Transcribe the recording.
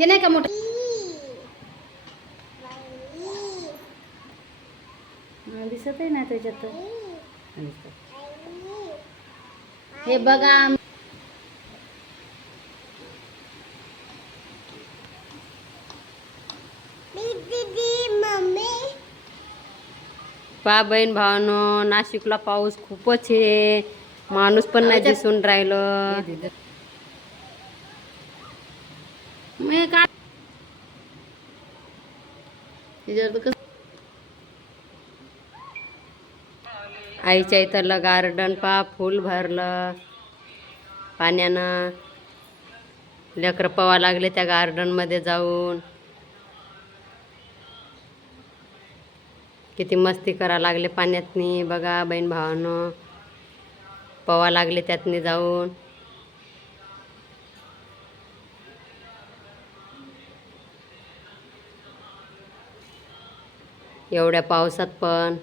हे नाही का मोठं? दिसत आहे ना त्याच्यात. हे बघा. पा बहीण भावानो नाशिकला पाऊस खूपच आहे. माणूस पण नाही दिसून राहिलं. मी का त्याच्यावर आईच्या इथलं गार्डन पा फुल भरलं. पाण्यानं लेकरं पवा लागले त्या गार्डनमध्ये जाऊन. किती मस्ती करा लागले पाण्यातनी. बघा बहीण भावानं पवा लागले त्यातनी जाऊन. एवढ्या पावसात पण.